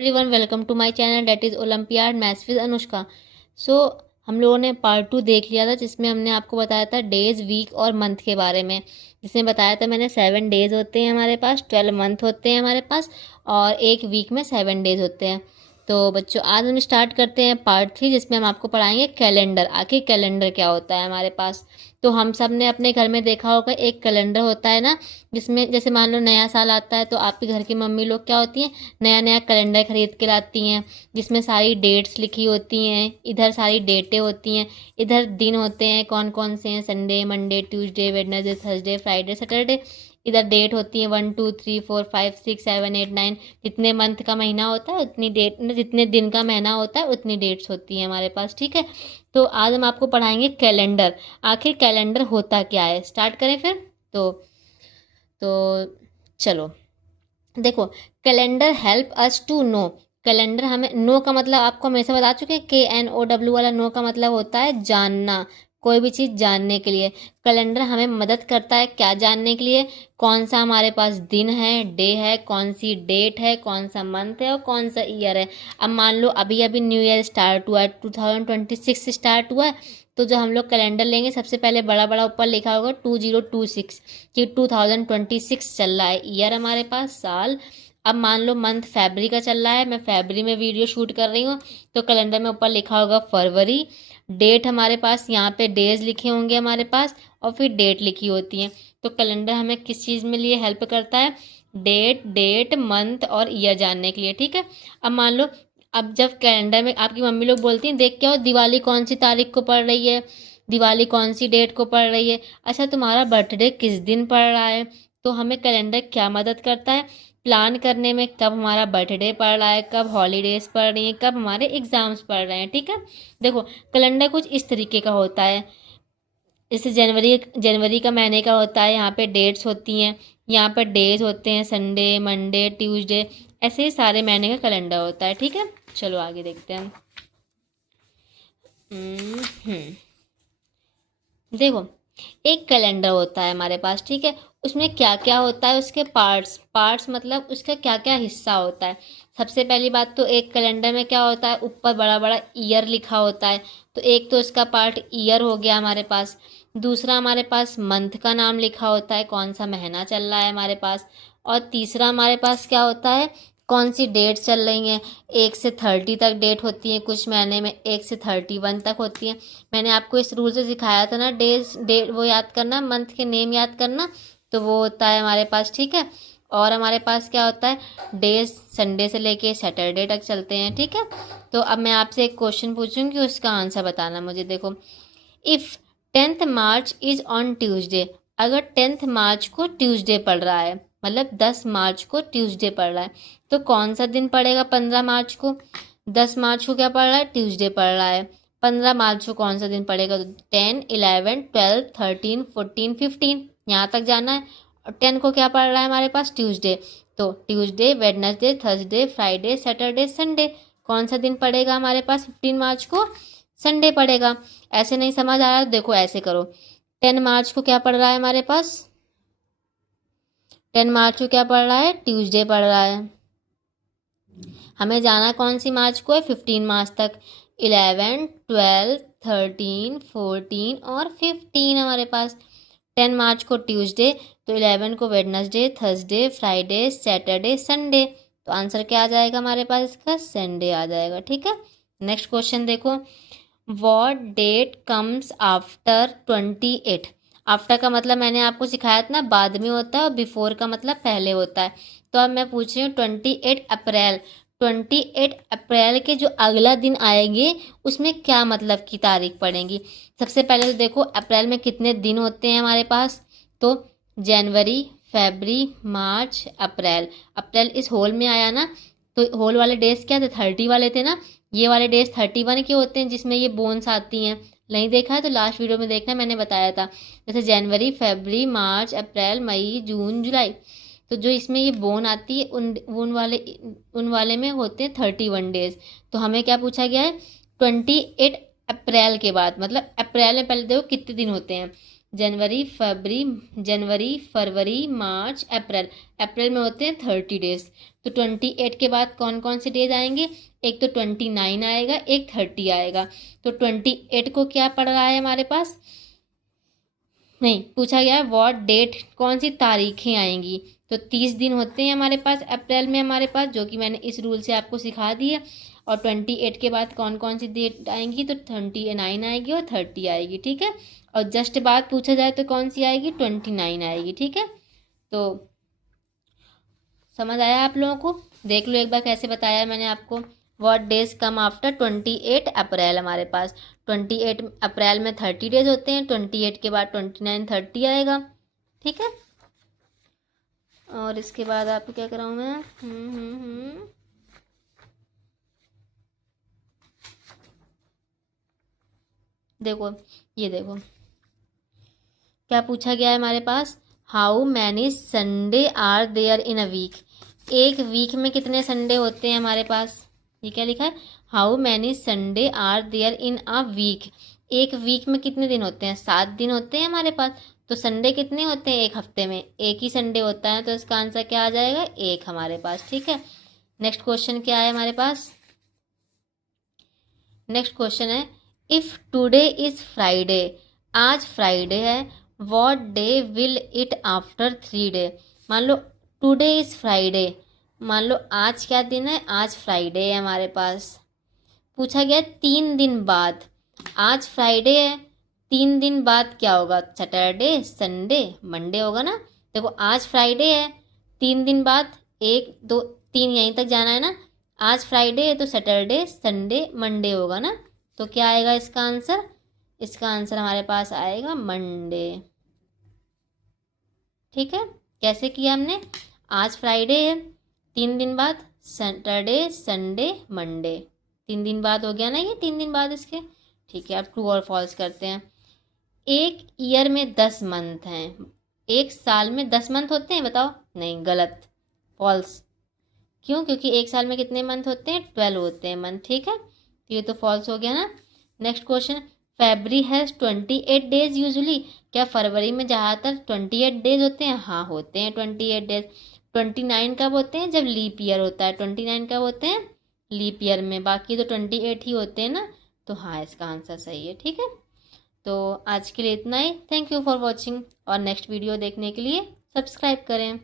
Everyone welcome to my channel that is Olympiad maths with Anushka. So हम लोगों ने part 2 देख लिया था जिसमें हमने आपको बताया था डेज वीक और मंथ के बारे में। जिसमें बताया था मैंने 7 डेज होते हैं हमारे पास, 12 मंथ होते हैं हमारे पास और एक वीक में 7 डेज होते हैं। तो बच्चों आज हम स्टार्ट करते हैं पार्ट 3 जिसमें हम आपको पढ़ाएंगे कैलेंडर। आखिर कैलेंडर क्या होता है हमारे पास। तो हम सब ने अपने घर में देखा होगा एक कैलेंडर होता है ना, जिसमें जैसे मान लो नया साल आता है तो आपके घर की मम्मी लोग क्या होती हैं, नया नया कैलेंडर खरीद के लाती हैं जिसमें सारी डेट्स लिखी होती हैं। इधर सारी डेटें होती हैं, इधर दिन होते हैं कौन कौन से हैं, Sunday Monday Tuesday Wednesday Thursday Friday Saturday. इधर डेट होती है 1 2 3 4 5 6 7 8 9। जितने मंथ का महीना होता है उतनी डेट, जितने दिन का महीना होता है उतनी डेट्स होती हैं हमारे पास। ठीक है, तो आज हम आपको पढ़ाएंगे कैलेंडर। आखिर कैलेंडर होता क्या है, स्टार्ट करें फिर। तो चलो देखो, calendar help us to know. Calendar हमें, नो का मतलब आपको हमेशा बता चुके हैं, KNOW वाला नो का मतलब होता है जानना, कोई भी चीज़ जानने के लिए। कैलेंडर हमें मदद करता है क्या जानने के लिए, कौन सा हमारे पास दिन है, डे है, कौन सी डेट है, कौन सा मंथ है और कौन सा ईयर है। अब मान लो अभी अभी न्यू ईयर स्टार्ट हुआ है, 2026 स्टार्ट हुआ है, तो जो हम लोग कैलेंडर लेंगे सबसे पहले बड़ा बड़ा ऊपर लिखा होगा 2026 कि 2026 चल रहा है ईयर हमारे पास, साल। अब मान लो मंथ फरवरी का चल रहा है, मैं फरवरी में वीडियो शूट कर रही हूँ, तो कैलेंडर में ऊपर लिखा होगा फरवरी। डेट हमारे पास यहाँ पे डेज लिखे होंगे हमारे पास और फिर डेट लिखी होती है। तो कैलेंडर हमें किस चीज़ में लिए हेल्प करता है, डेट मंथ और ईयर जानने के लिए। ठीक है, अब मान लो, अब जब कैलेंडर में आपकी मम्मी लोग बोलती हैं देख क्या हो दिवाली कौन सी तारीख को पड़ रही है, दिवाली कौन सी डेट को पड़ रही है, अच्छा तुम्हारा बर्थडे किस दिन पड़ रहा है। तो हमें कैलेंडर क्या मदद करता है, प्लान करने में, कब हमारा बर्थडे पड़ रहा है, कब हॉलीडेज पड़ रही हैं, कब हमारे एग्जाम्स पड़ रहे हैं। ठीक है, देखो कैलेंडर कुछ इस तरीके का होता है। जैसे जनवरी जनवरी का महीने का होता है, यहाँ पे डेट्स होती हैं, यहाँ पर डेज होते हैं, संडे मंडे ट्यूसडे, ऐसे ही सारे महीने का कैलेंडर होता है। ठीक है, चलो आगे देखते हैं। देखो एक कैलेंडर होता है हमारे पास, ठीक है, उसमें क्या क्या होता है, उसके पार्ट्स, पार्ट्स मतलब उसका क्या क्या हिस्सा होता है। सबसे पहली बात तो एक कैलेंडर में क्या होता है, ऊपर बड़ा बड़ा ईयर लिखा होता है, तो एक तो इसका पार्ट ईयर हो गया हमारे पास। दूसरा हमारे पास मंथ का नाम लिखा होता है, कौन सा महीना चल रहा है हमारे पास। और तीसरा हमारे पास क्या होता है, कौन सी डेट चल रही हैं, 1 से 30 तक डेट होती है कुछ महीने में, 1 से 31 तक होती है। मैंने आपको इस रूल से सिखाया था ना, डेज डेट वो याद करना, मंथ के नेम याद करना, तो वो होता है हमारे पास। ठीक है, और हमारे पास क्या होता है, डेज संडे से लेके सैटरडे तक चलते हैं। ठीक है, तो अब मैं आपसे एक क्वेश्चन पूछूंगी, उसका आंसर बताना मुझे। देखो, if 10th March is on Tuesday, अगर 10th मार्च को ट्यूसडे पड़ रहा है, मतलब 10 मार्च को ट्यूसडे पड़ रहा है, तो कौन सा दिन पड़ेगा 15 मार्च को। 10 मार्च को क्या पड़ रहा है, ट्यूसडे पड़ रहा है। 15 मार्च को कौन सा दिन पड़ेगा, तो 10 11 12 13 14 15, यहाँ तक जाना है। और 10 को क्या पड़ रहा है हमारे पास, ट्यूसडे, तो Tuesday Wednesday Thursday Friday Saturday Sunday, कौन सा दिन पड़ेगा हमारे पास 15 मार्च को, संडे पड़ेगा। ऐसे नहीं समझ आ रहा तो देखो ऐसे करो, 10 मार्च को क्या पड़ रहा है हमारे पास, 10 मार्च को क्या पड़ रहा है, ट्यूसडे पड़ रहा है। हमें जाना कौन सी मार्च को है, 15 मार्च तक। 11 12 13 14 और 15 हमारे पास। 10 मार्च को ट्यूसडे, तो 11 को Wednesday Thursday Friday Saturday Sunday, तो आंसर क्या आ जाएगा हमारे पास, इसका संडे आ जाएगा। ठीक है, नेक्स्ट क्वेश्चन देखो, what that comes after 28। After का मतलब मैंने आपको सिखाया था ना, बाद में होता है, और बिफोर का मतलब पहले होता है। तो अब मैं पूछ रही हूँ 28 अप्रैल, 28 अप्रैल के जो अगला दिन आएंगे उसमें क्या मतलब की तारीख पड़ेगी। सबसे पहले तो देखो अप्रैल में कितने दिन होते हैं हमारे पास, तो जनवरी फरवरी मार्च अप्रैल, अप्रैल इस होल में आया ना, तो होल वाले डेज क्या थे, 30 वाले थे ना। ये वाले डेज 31 के होते हैं जिसमें ये बोन्स आती हैं, नहीं देखा है तो लास्ट वीडियो में देखना, मैंने बताया था। जैसे जनवरी फरवरी मार्च अप्रैल मई जून जुलाई, तो जो इसमें ये बोन आती है उन वाले में होते हैं 31 डेज। तो हमें क्या पूछा गया है, 28 अप्रैल के बाद, मतलब अप्रैल में पहले देखो कितने दिन होते हैं, जनवरी फरवरी मार्च अप्रैल। अप्रैल में होते हैं 30 डेज। तो 28 के बाद कौन कौन से डेज आएंगे? एक तो 29 आएगा, एक 30 आएगा। तो 28 को क्या पड़ रहा है हमारे पास? नहीं, पूछा गया है व्हाट डेट, कौन सी तारीखें आएंगी। तो 30 दिन होते हैं हमारे पास अप्रैल में हमारे पास, जो कि मैंने इस रूल से आपको सिखा दिया। और 28 के बाद कौन कौन सी डेट आएंगी? तो 29 आएगी और 30 आएगी, ठीक है। और जस्ट बाद पूछा जाए तो कौन सी आएगी? 29 आएगी, ठीक है। तो समझ आया आप लोगों को? देख लो एक बार कैसे बताया मैंने आपको। व्हाट डेज कम आफ्टर 28 अप्रैल, हमारे पास 28 अप्रैल में 30 डेज होते हैं, 28 के बाद 29 30 आएगा, ठीक है। और इसके बाद आपको क्या कराऊँ मैं? देखो, ये देखो क्या पूछा गया है हमारे पास। How many Sunday are there in a week. एक वीक में कितने संडे होते हैं हमारे पास? ये क्या लिखा है? How many Sunday are there in a week. एक वीक में कितने दिन होते हैं? 7 दिन होते हैं हमारे पास। तो संडे कितने होते हैं एक हफ्ते में? एक ही संडे होता है, तो इसका आंसर क्या आ जाएगा? 1 हमारे पास, ठीक है। नेक्स्ट क्वेश्चन क्या है हमारे पास? नेक्स्ट क्वेश्चन है इफ टुडे इज फ्राइडे, आज फ्राइडे है, what day will it after 3 day. मान लो टुडे इज फ्राइडे, मान लो आज क्या दिन है? आज फ्राइडे है हमारे पास। पूछा गया 3 दिन बाद, आज फ्राइडे है, 3 दिन बाद क्या होगा? सैटरडे संडे मंडे होगा ना। देखो आज फ्राइडे है, 3 दिन बाद 1 2 3 यहीं तक जाना है ना। आज फ्राइडे है तो सैटरडे संडे मंडे होगा ना। तो क्या आएगा इसका आंसर? इसका आंसर हमारे पास आएगा मंडे, ठीक है। कैसे किया हमने? आज फ्राइडे है, 3 दिन बाद सैटरडे संडे मंडे, 3 दिन बाद हो गया ना ये, 3 दिन बाद इसके, ठीक है। अब ट्रू और फॉल्स करते हैं। एक ईयर में 10 मंथ हैं, एक साल में 10 मंथ होते हैं? बताओ। नहीं, गलत, फॉल्स। क्यों? क्योंकि एक साल में कितने मंथ होते हैं? 12 होते हैं मंथ, ठीक है। तो ये तो फॉल्स हो गया ना। Next question, February has 28 days usually. क्या फरवरी में ज़्यादातर 28 डेज होते हैं? हाँ होते हैं 28 डेज। 29 कब होते हैं? जब लीप ईयर होता है। 29 कब होते हैं? लीप ईयर में। बाकी तो 28 ही होते हैं ना। तो हाँ, इसका आंसर सही है, ठीक है। तो आज के लिए इतना ही। थैंक यू फॉर वॉचिंग, और नेक्स्ट वीडियो देखने के लिए सब्सक्राइब करें।